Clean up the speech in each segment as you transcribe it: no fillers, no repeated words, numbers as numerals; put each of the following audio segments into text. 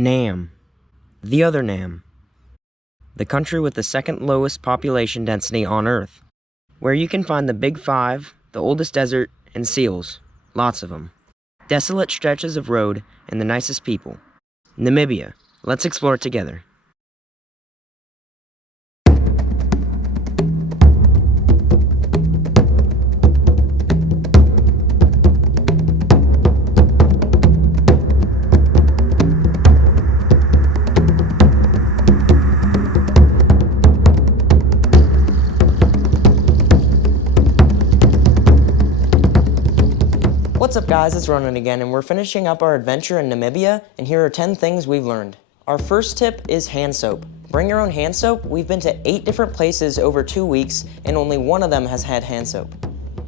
Nam, the other Nam, the country with the second lowest population density on Earth, where you can find the Big Five, the oldest desert, and seals, lots of them. Desolate stretches of road and the nicest people. Namibia, let's explore it together. What's up guys, it's Ronan again, and we're finishing up our adventure in Namibia, and here are 10 things we've learned. Our first tip is hand soap. Bring your own hand soap. We've been to 8 different places over 2 weeks, and only one of them has had hand soap.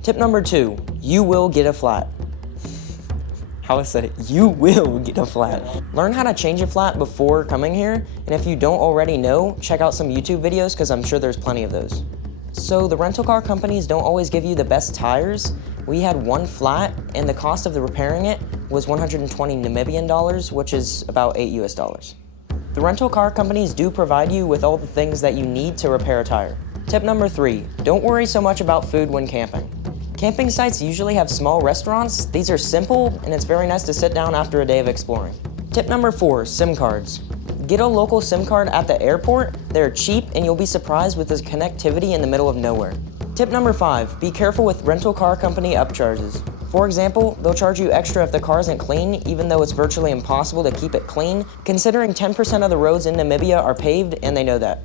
Tip number 2, you will get a flat. How I said it, you will get a flat. Learn how to change a flat before coming here, and if you don't already know, check out some YouTube videos because I'm sure there's plenty of those. So the rental car companies don't always give you the best tires. We had one flat, and the cost of repairing it was 120 Namibian dollars, which is about $8 US. The rental car companies do provide you with all the things that you need to repair a tire. Tip number 3, don't worry so much about food when camping. Camping sites usually have small restaurants. These are simple, and it's very nice to sit down after a day of exploring. Tip number 4, SIM cards. Get a local SIM card at the airport. They're cheap, and you'll be surprised with this connectivity in the middle of nowhere. Tip number 5, be careful with rental car company upcharges. For example, they'll charge you extra if the car isn't clean, even though it's virtually impossible to keep it clean, considering 10% of the roads in Namibia are paved, and they know that.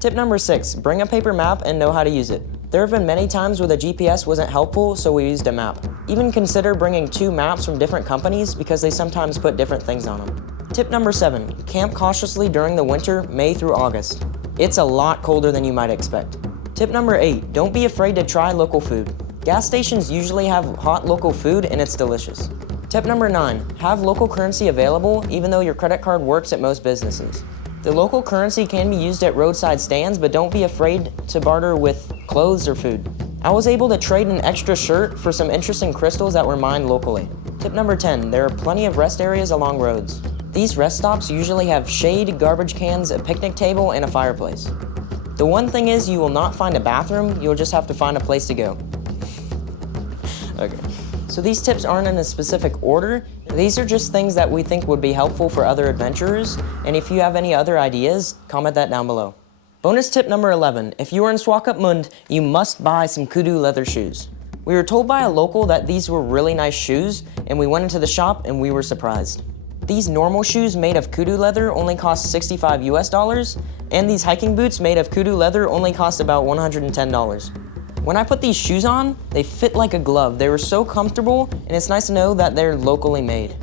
Tip number 6, bring a paper map and know how to use it. There have been many times where the GPS wasn't helpful, so we used a map. Even consider bringing 2 maps from different companies because they sometimes put different things on them. Tip number 7, camp cautiously during the winter, May through August. It's a lot colder than you might expect. Tip number 8, don't be afraid to try local food. Gas stations usually have hot local food and it's delicious. Tip number 9, have local currency available even though your credit card works at most businesses. The local currency can be used at roadside stands, but don't be afraid to barter with clothes or food. I was able to trade an extra shirt for some interesting crystals that were mined locally. Tip number 10, there are plenty of rest areas along roads. These rest stops usually have shade, garbage cans, a picnic table, and a fireplace. The one thing is you will not find a bathroom, you'll just have to find a place to go. Okay, so these tips aren't in a specific order. These are just things that we think would be helpful for other adventurers, and if you have any other ideas, comment that down below. Bonus tip number 11, if you are in Swakopmund, you must buy some Kudu leather shoes. We were told by a local that these were really nice shoes, and we went into the shop and we were surprised. These normal shoes made of Kudu leather only cost 65 US, and these hiking boots made of Kudu leather only cost about $110. When I put these shoes on, they fit like a glove. They were so comfortable, and it's nice to know that they're locally made.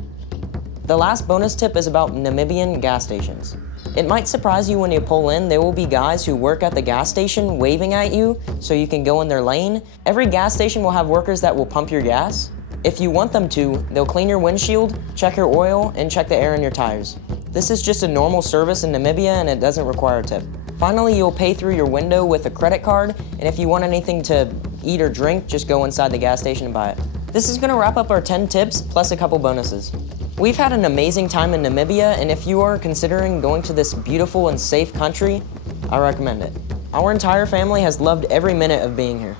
The last bonus tip is about Namibian gas stations. It might surprise you when you pull in, there will be guys who work at the gas station waving at you so you can go in their lane. Every gas station will have workers that will pump your gas. If you want them to, they'll clean your windshield, check your oil, and check the air in your tires. This is just a normal service in Namibia and it doesn't require a tip. Finally, you'll pay through your window with a credit card, and if you want anything to eat or drink, just go inside the gas station and buy it. This is gonna wrap up our 10 tips plus a couple bonuses. We've had an amazing time in Namibia, and if you are considering going to this beautiful and safe country, I recommend it. Our entire family has loved every minute of being here.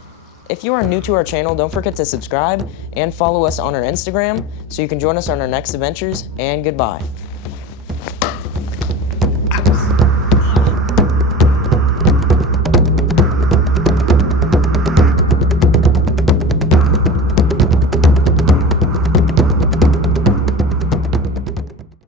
If you are new to our channel, don't forget to subscribe and follow us on our Instagram so you can join us on our next adventures, and goodbye.